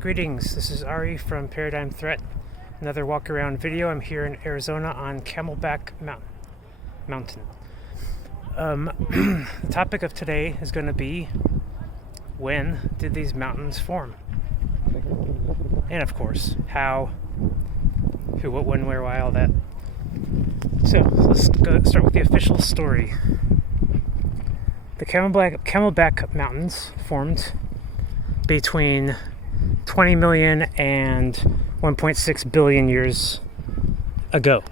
Greetings, this is Ari from Paradigm Threat. Another walk around video. I'm here in Arizona on Camelback Mountain. The topic of today is going to be, when did these mountains form? And of course, how, who, what, when, where, why, all that. So let's start with the official story. The Camelback Mountains formed between 20 million and 1.6 billion years ago.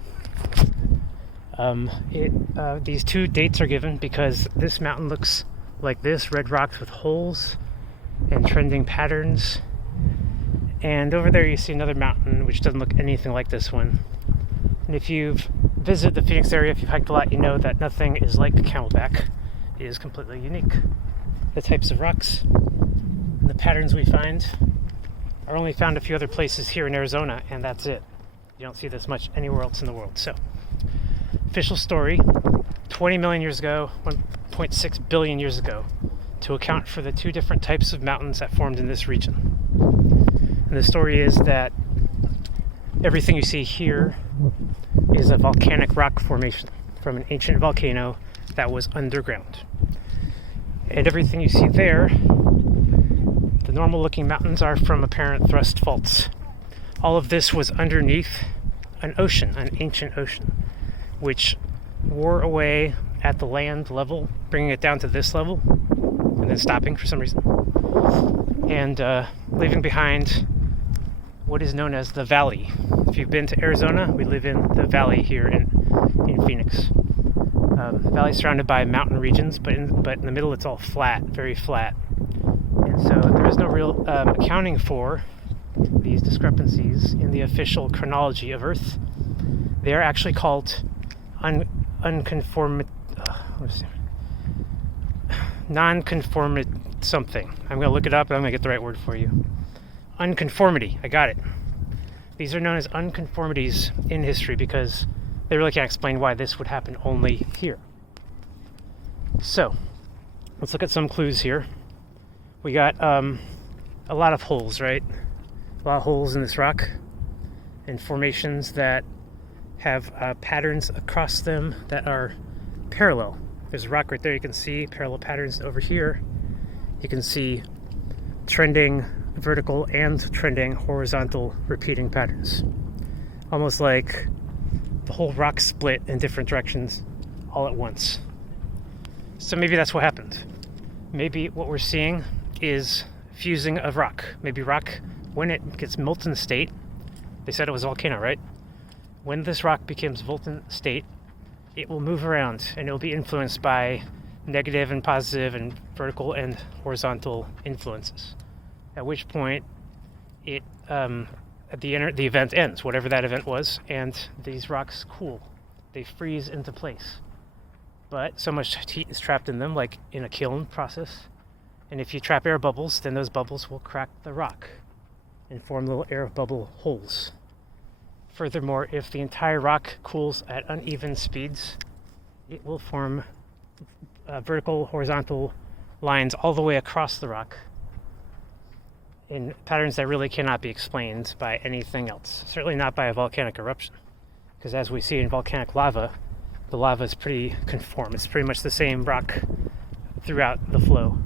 These two dates are given because this mountain looks like this, red rocks with holes and trending patterns. And over there you see another mountain which doesn't look anything like this one. And if you've visited the Phoenix area, if you've hiked a lot, you know that nothing is like Camelback. It is completely unique. The types of rocks and the patterns we find are only found a few other places here in Arizona, and that's it. You don't see this much anywhere else in the world. So, official story, 20 million years ago, 1.6 billion years ago, to account for the two different types of mountains that formed in this region. And the story is that everything you see here is a volcanic rock formation from an ancient volcano that was underground. And everything you see there, the normal looking mountains, are from apparent thrust faults. All of this was underneath an ocean, an ancient ocean, which wore away at the land level, bringing it down to this level, and then stopping for some reason, and leaving behind what is known as the valley. If you've been to Arizona, we live in the valley here in Phoenix. The valley is surrounded by mountain regions, but in the middle it's all flat, very flat. And so there is no real accounting for these discrepancies in the official chronology of Earth. They are actually called non-conformity something. I'm going to look it up and I'm going to get the right word for you. Unconformity. I got it. These are known as unconformities in history because they really can't explain why this would happen only here. So, let's look at some clues here. We got a lot of holes, right? A lot of holes in this rock and formations that have patterns across them that are parallel. There's a rock right there you can see parallel patterns. Over here you can see trending vertical and trending horizontal repeating patterns. Almost like the whole rock split in different directions all at once. So maybe that's what happened. Maybe what we're seeing is fusing of rock. Maybe rock, when it gets molten state, they said it was a volcano, right? When this rock becomes molten state, it will move around and it will be influenced by negative and positive and vertical and horizontal influences. At which point, the event ends, whatever that event was, and these rocks cool. They freeze into place. But so much heat is trapped in them, like in a kiln process. And if you trap air bubbles, then those bubbles will crack the rock and form little air bubble holes. Furthermore, if the entire rock cools at uneven speeds, it will form vertical, horizontal lines all the way across the rock in patterns that really cannot be explained by anything else. Certainly not by a volcanic eruption. Because as we see in volcanic lava, the lava is pretty conform. It's pretty much the same rock throughout the flow.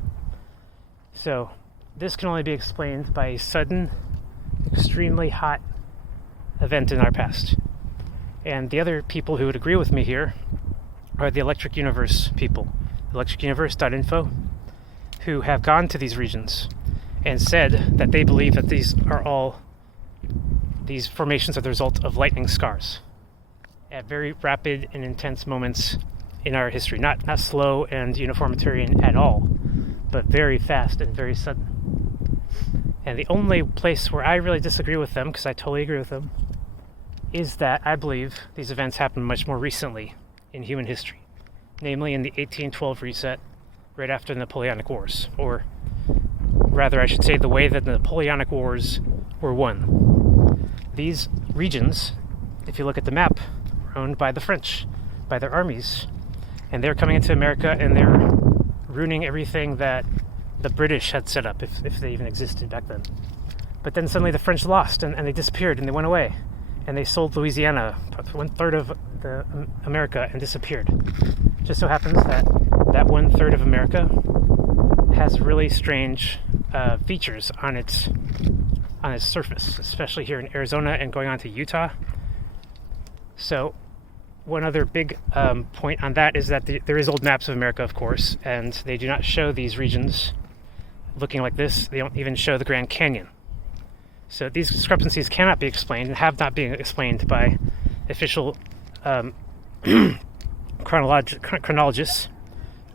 So this can only be explained by a sudden, extremely hot event in our past. And the other people who would agree with me here are the Electric Universe people. electricuniverse.info, who have gone to these regions and said that they believe that these formations are the result of lightning scars at very rapid and intense moments in our history. Not slow and uniformitarian at all, but very fast and very sudden. And the only place where I really disagree with them, because I totally agree with them, is that I believe these events happened much more recently in human history, namely in the 1812 reset, right after the Napoleonic Wars, or rather I should say the way that the Napoleonic Wars were won. These regions, if you look at the map, were owned by the French, by their armies, and they're coming into America and they're ruining everything that the British had set up, if they even existed back then. But then suddenly the French lost, and they disappeared, and they went away. And they sold Louisiana, 1/3 of America, and disappeared. Just so happens that 1/3 of America has really strange features on its surface, especially here in Arizona and going on to Utah. So one other big point on that is that there is old maps of America, of course, and they do not show these regions looking like this. They don't even show the Grand Canyon. So these discrepancies cannot be explained and have not been explained by official chronologists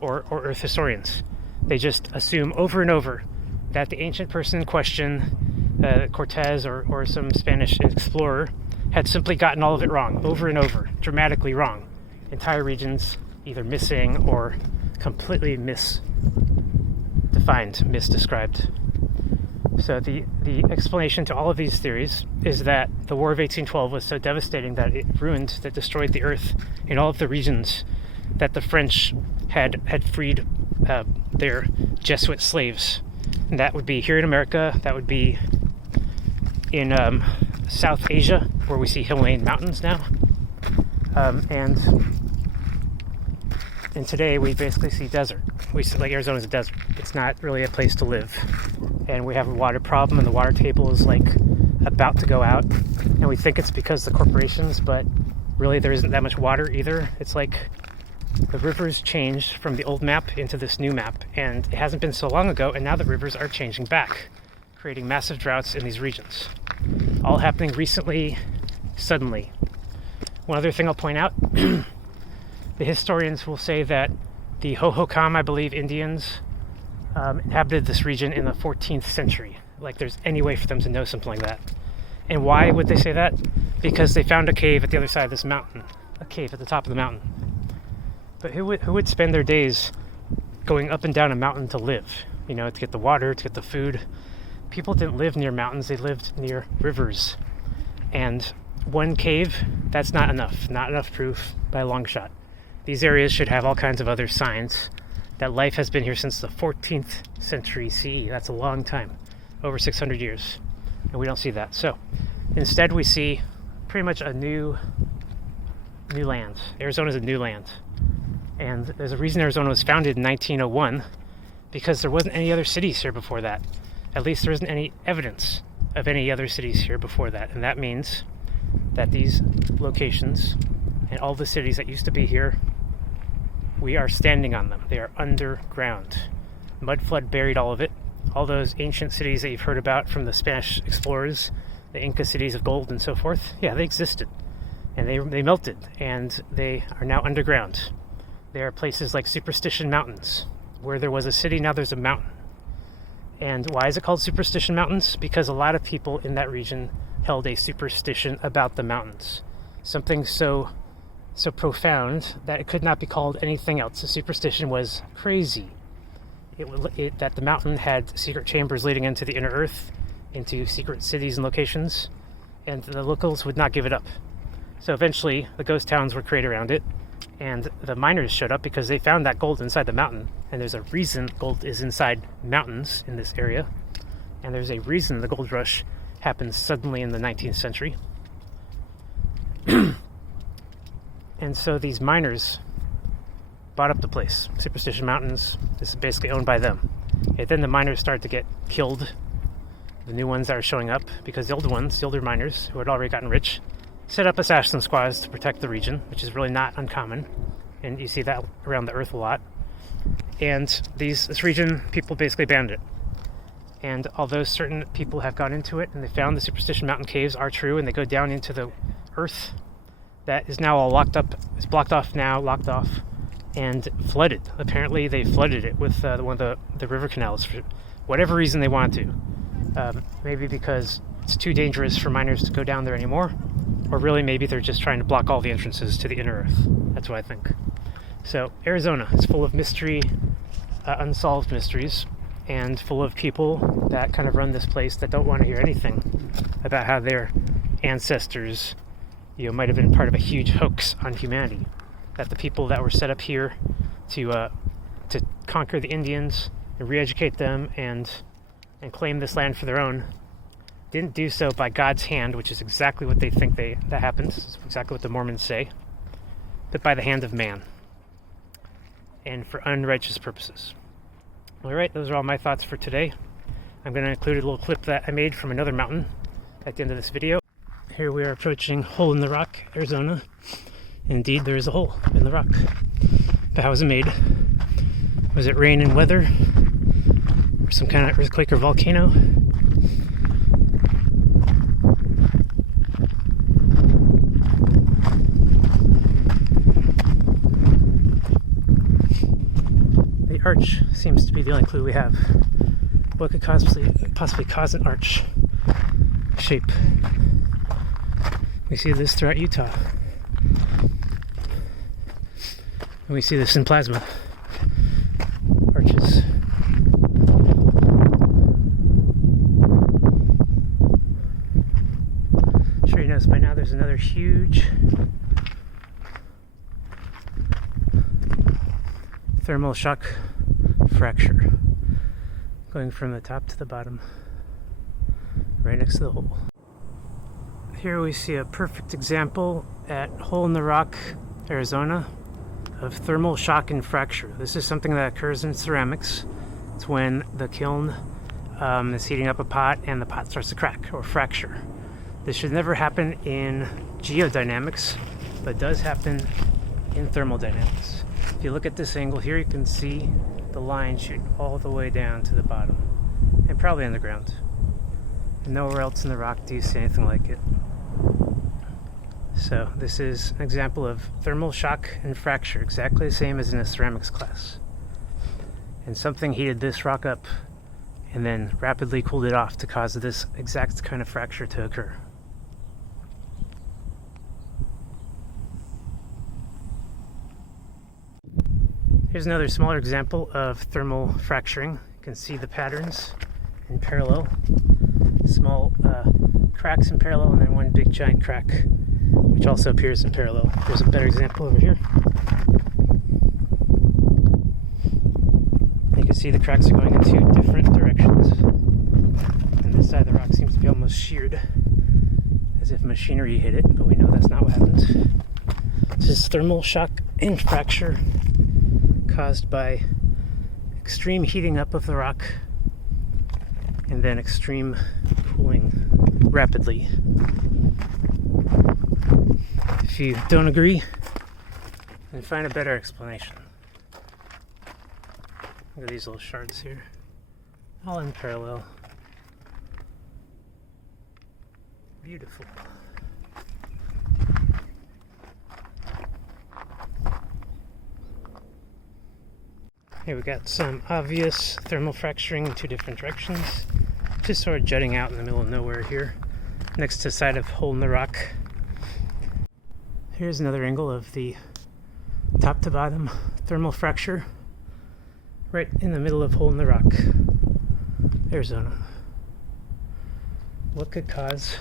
or Earth historians. They just assume over and over that the ancient person in question, Cortez or some Spanish explorer, had simply gotten all of it wrong, over and over, dramatically wrong. Entire regions either missing or completely misdescribed. So the explanation to all of these theories is that the War of 1812 was so devastating that it destroyed the earth in all of the regions that the French had freed their Jesuit slaves. And that would be here in America, that would be in South Asia, where we see Himalayan mountains now. And today we basically see desert. We see, like, Arizona's a desert. It's not really a place to live. And we have a water problem, and the water table is like about to go out. And we think it's because the corporations, but really there isn't that much water either. It's like the rivers changed from the old map into this new map, and it hasn't been so long ago, and now the rivers are changing back, creating massive droughts in these regions. All happening recently, suddenly. One other thing I'll point out, the historians will say that the Hohokam, I believe, Indians inhabited this region in the 14th century. Like there's any way for them to know something like that. And why would they say that? Because they found a cave at the other side of this mountain, a cave at the top of the mountain. But who would spend their days going up and down a mountain to live? You know, to get the water, to get the food. People didn't live near mountains, they lived near rivers. And one cave, that's not enough proof by a long shot. These areas should have all kinds of other signs that life has been here since the 14th century CE. That's a long time, over 600 years. And we don't see that. So instead we see pretty much a new land. Arizona's a new land. And there's a reason Arizona was founded in 1901, because there wasn't any other cities here before that. At least there isn't any evidence of any other cities here before that. And that means that these locations and all the cities that used to be here, we are standing on them. They are underground. Mud flood buried all of it. All those ancient cities that you've heard about from the Spanish explorers, the Inca cities of gold and so forth, yeah, they existed. And they melted, and they are now underground. There are places like Superstition Mountains, where there was a city, now there's a mountain. And why is it called Superstition Mountains? Because a lot of people in that region held a superstition about the mountains. Something so profound that it could not be called anything else. The superstition was crazy. That the mountain had secret chambers leading into the inner earth, into secret cities and locations, and the locals would not give it up. So eventually the ghost towns were created around it, and the miners showed up because they found that gold inside the mountain. And there's a reason gold is inside mountains in this area, and there's a reason the gold rush happened suddenly in the 19th century. And so these miners bought up the place. Superstition Mountains, this is basically owned by them. And then the miners started to get killed, the new ones that are showing up, because the older miners who had already gotten rich, set up assassin squads to protect the region, which is really not uncommon, and you see that around the earth a lot. And this region, people basically abandoned it. And although certain people have gone into it and they found the Superstition Mountain caves are true, and they go down into the earth, that is now all locked up, it's blocked off now, locked off, and flooded. Apparently they flooded it with one of the river canals for whatever reason they wanted to. Maybe because it's too dangerous for miners to go down there anymore, or really maybe they're just trying to block all the entrances to the inner earth. That's what I think. So Arizona is full of mystery, unsolved mysteries, and full of people that kind of run this place that don't want to hear anything about how their ancestors, might have been part of a huge hoax on humanity. That the people that were set up here to conquer the Indians and re-educate them and claim this land for their own didn't do so by God's hand, which is exactly what they think that happens. It's exactly what the Mormons say, but by the hand of man and for unrighteous purposes. All right, those are all my thoughts for today. I'm going to include a little clip that I made from another mountain at the end of this video. Here we are approaching Hole in the Rock, Arizona. Indeed, there is a hole in the rock. But how was it made? Was it rain and weather? Or some kind of earthquake or volcano? The arch seems to be the only clue we have. What could possibly cause an arch shape? We see this throughout Utah. And we see this in plasma. Arches. I'm sure you noticed by now there's another huge thermal shock fracture going from the top to the bottom, right next to the hole. Here we see a perfect example at Hole in the Rock, Arizona, of thermal shock and fracture. This is something that occurs in ceramics. It's when the kiln is heating up a pot and the pot starts to crack or fracture. This should never happen in geodynamics, but does happen in thermodynamics. If you look at this angle here, you can see the line shoot all the way down to the bottom and probably underground. And nowhere else in the rock do you see anything like it. So this is an example of thermal shock and fracture, exactly the same as in a ceramics class. And something heated this rock up and then rapidly cooled it off to cause this exact kind of fracture to occur. Here's another smaller example of thermal fracturing. You can see the patterns in parallel. Small cracks in parallel and then one big giant crack, which also appears in parallel. There's a better example over here. You can see the cracks are going in two different directions. And this side of the rock seems to be almost sheared, as if machinery hit it, but we know that's not what happened. This is thermal shock and fracture caused by extreme heating up of the rock and then extreme cooling rapidly. If you don't agree, then find a better explanation. Look at these little shards here, all in parallel. Beautiful. Here we got some obvious thermal fracturing in two different directions, just sort of jutting out in the middle of nowhere here, next to the side of Hole in the Rock. Here's another angle of the top to bottom thermal fracture, right in the middle of Hole in the Rock, Arizona. What could cause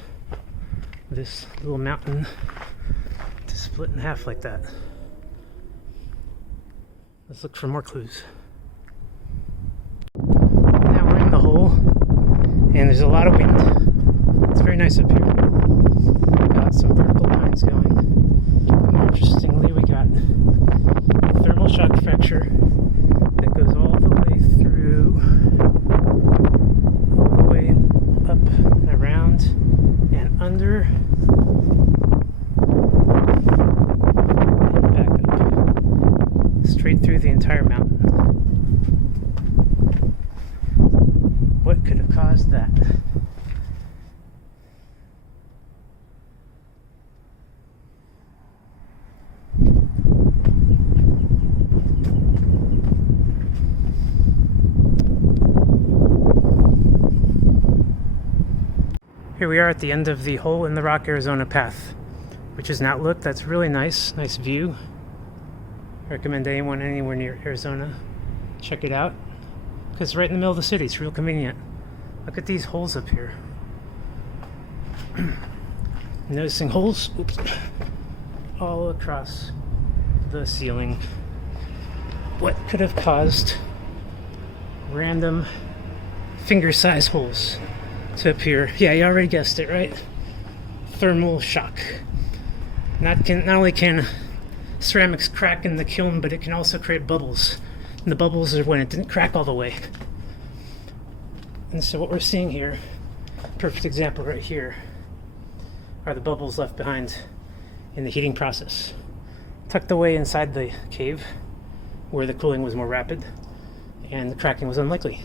this little mountain to split in half like that? Let's look for more clues. Now we're in the hole, and there's a lot of wind. It's very nice up here. Got some vertical lines going. More interestingly, we got a thermal shock fracture that goes all the way through, all the way up and around and under and back up, straight through the entire mountain. What could have caused that? Here we are at the end of the Hole in the Rock, Arizona path, which is an outlook that's really nice view. I recommend anyone anywhere near Arizona check it out, because it's right in the middle of the city. It's real convenient. Look at these holes up here. Noticing holes, oops, all across the ceiling. What could have caused random finger-sized holes to appear. Yeah, you already guessed it, right? Thermal shock. Not only can ceramics crack in the kiln, but it can also create bubbles. And the bubbles are when it didn't crack all the way. And so what we're seeing here, perfect example right here, are the bubbles left behind in the heating process. Tucked away inside the cave, where the cooling was more rapid, and the cracking was unlikely.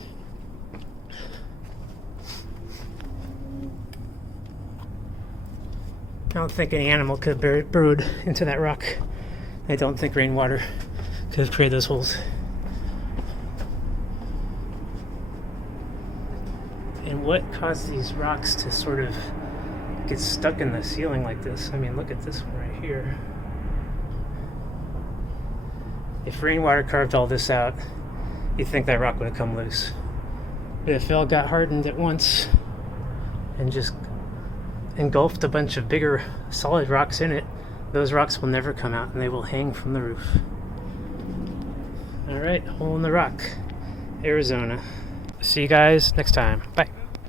I don't think any animal could have burrowed into that rock. I don't think rainwater could have created those holes. And what caused these rocks to sort of get stuck in the ceiling like this? I mean, look at this one right here. If rainwater carved all this out, you'd think that rock would have come loose. But if it all got hardened at once and just engulfed a bunch of bigger solid rocks in it, those rocks will never come out and they will hang from the roof. Alright, Hole in the Rock, Arizona. See you guys next time. Bye.